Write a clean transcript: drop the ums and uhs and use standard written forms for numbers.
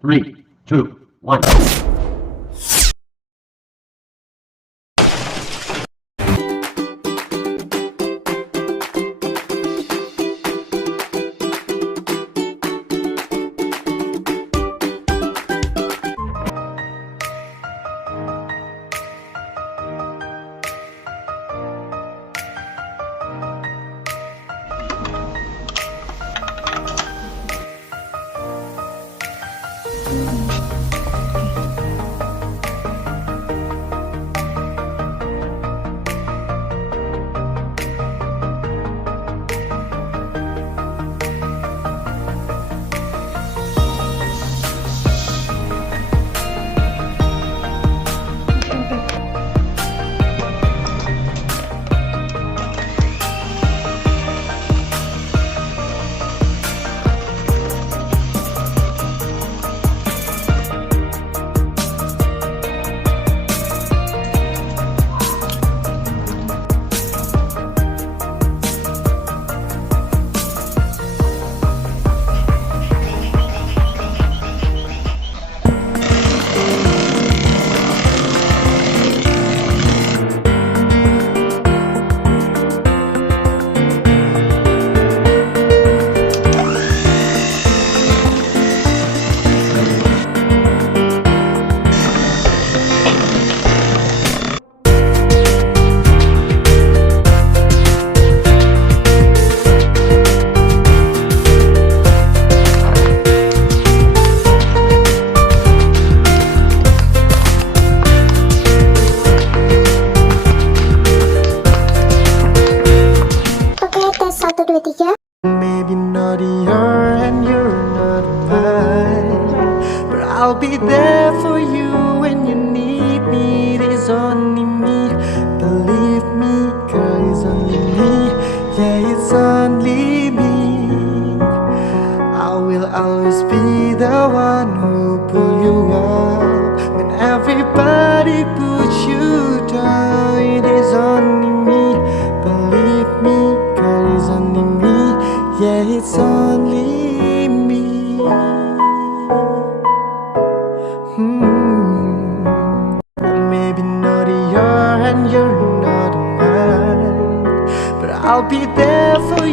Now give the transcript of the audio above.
Three, two, one. Maybe not here and you're not mine, but I'll be there for you when you need me. There's only me, believe me, girl, it's only me. Yeah, it's only me. I will always be the one who pull you up when everybody puts you down. It is only me, believe me, girl, it's only me. Yeah, it's only me. Maybe not here and you're not mine, but I'll be there for